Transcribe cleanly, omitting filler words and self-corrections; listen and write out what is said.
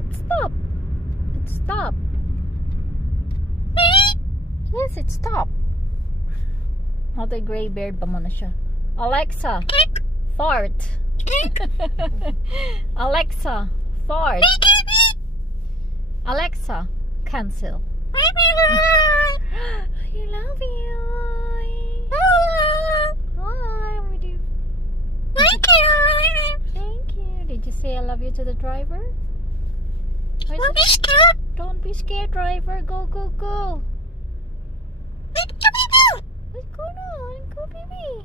It stopped. It stopped. Yes, it stopped. Mother Greybeard pa muna siya. Alexa, fart. Alexa, fart. Alexa, cancel. I love you. Hi, would you? Thank you. Did you say I love you to the driver? Don't be scared. Don't be scared, driver. Go, go, go. Let's go now. Go, baby.